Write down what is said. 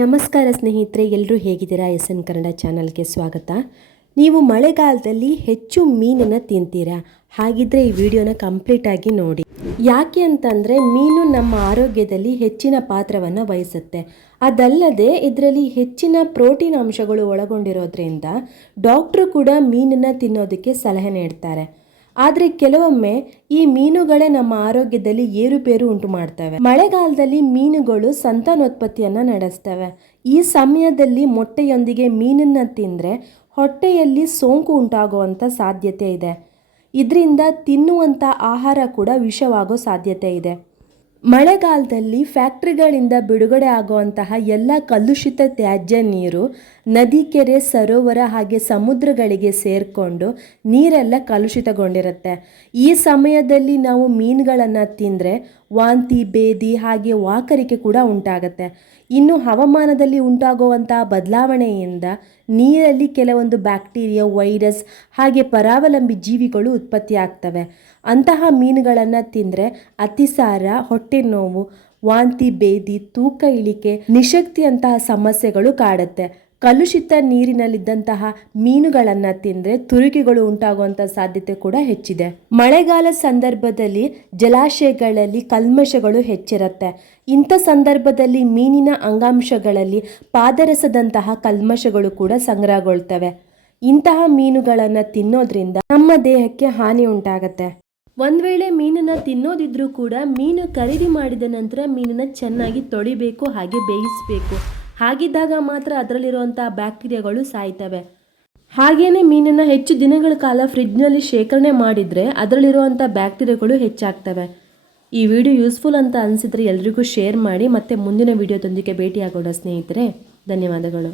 ನಮಸ್ಕಾರ ಸ್ನೇಹಿತರೆ, ಎಲ್ಲರೂ ಹೇಗಿದ್ದೀರಾ? ಎಸ್.ಎನ್ ಕನ್ನಡ ಚಾನಲ್ಗೆ ಸ್ವಾಗತ. ನೀವು ಮಳೆಗಾಲದಲ್ಲಿ ಹೆಚ್ಚು ಮೀನನ್ನು ತಿಂತೀರಾ? ಹಾಗಿದ್ರೆ ಈ ವಿಡಿಯೋನ ಕಂಪ್ಲೀಟಾಗಿ ನೋಡಿ. ಯಾಕೆ ಅಂತಂದರೆ ಮೀನು ನಮ್ಮ ಆರೋಗ್ಯದಲ್ಲಿ ಹೆಚ್ಚಿನ ಪಾತ್ರವನ್ನು ವಹಿಸುತ್ತೆ. ಅದಲ್ಲದೆ ಇದರಲ್ಲಿ ಹೆಚ್ಚಿನ ಪ್ರೋಟೀನ್ ಅಂಶಗಳು ಒಳಗೊಂಡಿರೋದ್ರಿಂದ ಡಾಕ್ಟ್ರು ಕೂಡ ಮೀನನ್ನು ತಿನ್ನೋದಕ್ಕೆ ಸಲಹೆ ನೀಡ್ತಾರೆ. ಆದರೆ ಕೆಲವೊಮ್ಮೆ ಈ ಮೀನುಗಳೇ ನಮ್ಮ ಆರೋಗ್ಯದಲ್ಲಿ ಏರುಪೇರು ಉಂಟು ಮಾಡ್ತವೆ. ಮಳೆಗಾಲದಲ್ಲಿ ಮೀನುಗಳು ಸಂತಾನೋತ್ಪತ್ತಿಯನ್ನು ನಡೆಸ್ತವೆ. ಈ ಸಮಯದಲ್ಲಿ ಮೊಟ್ಟೆಯೊಂದಿಗೆ ಮೀನನ್ನು ತಿಂದರೆ ಹೊಟ್ಟೆಯಲ್ಲಿ ಸೋಂಕು ಉಂಟಾಗುವಂಥ ಸಾಧ್ಯತೆ ಇದೆ. ಇದರಿಂದ ತಿನ್ನುವಂಥ ಆಹಾರ ಕೂಡ ವಿಷವಾಗೋ ಸಾಧ್ಯತೆ ಇದೆ. ಮಳೆಗಾಲದಲ್ಲಿ ಫ್ಯಾಕ್ಟ್ರಿಗಳಿಂದ ಬಿಡುಗಡೆ ಆಗುವಂತಹ ಎಲ್ಲ ಕಲುಷಿತ ತ್ಯಾಜ್ಯ ನೀರು ನದಿ, ಕೆರೆ, ಸರೋವರ ಹಾಗೆ ಸಮುದ್ರಗಳಿಗೆ ಸೇರಿಕೊಂಡು ನೀರೆಲ್ಲ ಕಲುಷಿತಗೊಂಡಿರುತ್ತೆ. ಈ ಸಮಯದಲ್ಲಿ ನಾವು ಮೀನುಗಳನ್ನು ತಿಂದರೆ ವಾಂತಿ, ಬೇದಿ ಹಾಗೆ ವಾಕರಿಕೆ ಕೂಡ ಉಂಟಾಗುತ್ತೆ. ಇನ್ನು ಹವಾಮಾನದಲ್ಲಿ ಉಂಟಾಗುವಂತಹ ಬದಲಾವಣೆಯಿಂದ ನೀರಲ್ಲಿ ಕೆಲವೊಂದು ಬ್ಯಾಕ್ಟೀರಿಯಾ, ವೈರಸ್ ಹಾಗೆ ಪರಾವಲಂಬಿ ಜೀವಿಗಳು ಉತ್ಪತ್ತಿ ಆಗ್ತವೆ. ಅಂತಹ ಮೀನುಗಳನ್ನು ತಿಂದರೆ ಅತಿಸಾರ, ಹೊಟ್ಟೆ ನೋವು, ವಾಂತಿ, ಬೇದಿ, ತೂಕ ಇಳಿಕೆ, ನಿಶಕ್ತಿಯಂತಹ ಸಮಸ್ಯೆಗಳು ಕಾಡುತ್ತೆ. ಕಲುಷಿತ ನೀರಿನಲ್ಲಿದ್ದಂತಹ ಮೀನುಗಳನ್ನು ತಿಂದರೆ ತುರಿಕೆಗಳು ಉಂಟಾಗುವಂಥ ಸಾಧ್ಯತೆ ಕೂಡ ಹೆಚ್ಚಿದೆ. ಮಳೆಗಾಲ ಸಂದರ್ಭದಲ್ಲಿ ಜಲಾಶಯಗಳಲ್ಲಿ ಕಲ್ಮಶಗಳು ಹೆಚ್ಚಿರುತ್ತೆ. ಇಂಥ ಸಂದರ್ಭದಲ್ಲಿ ಮೀನಿನ ಅಂಗಾಂಶಗಳಲ್ಲಿ ಪಾದರಸದಂತಹ ಕಲ್ಮಶಗಳು ಕೂಡ ಸಂಗ್ರಹಗೊಳ್ತವೆ. ಇಂತಹ ಮೀನುಗಳನ್ನು ತಿನ್ನೋದ್ರಿಂದ ನಮ್ಮ ದೇಹಕ್ಕೆ ಹಾನಿ ಉಂಟಾಗತ್ತೆ. ಒಂದು ವೇಳೆ ಮೀನನ್ನು ತಿನ್ನೋದಿದ್ರೂ ಕೂಡ ಮೀನು ಖರೀದಿ ಮಾಡಿದ ನಂತರ ಮೀನನ್ನು ಚೆನ್ನಾಗಿ ತೊಳಿಬೇಕು, ಹಾಗೆ ಬೇಯಿಸಬೇಕು. ಹಾಗಿದ್ದಾಗ ಮಾತ್ರ ಅದರಲ್ಲಿರುವಂಥ ಬ್ಯಾಕ್ಟೀರಿಯಾಗಳು ಸಾಯ್ತವೆ. ಹಾಗೆಯೇ ಮೀನನ್ನು ಹೆಚ್ಚು ದಿನಗಳ ಕಾಲ ಫ್ರಿಡ್ಜ್ನಲ್ಲಿ ಶೇಖರಣೆ ಮಾಡಿದರೆ ಅದರಲ್ಲಿರುವಂಥ ಬ್ಯಾಕ್ಟೀರಿಯಾಗಳು ಹೆಚ್ಚಾಗ್ತವೆ. ಈ ವಿಡಿಯೋ ಯೂಸ್ಫುಲ್ ಅಂತ ಅನಿಸಿದರೆ ಎಲ್ರಿಗೂ ಶೇರ್ ಮಾಡಿ. ಮತ್ತೆ ಮುಂದಿನ ವಿಡಿಯೋದೊಂದಿಗೆ ಭೇಟಿಯಾಗೋಣ ಸ್ನೇಹಿತರೆ. ಧನ್ಯವಾದಗಳು.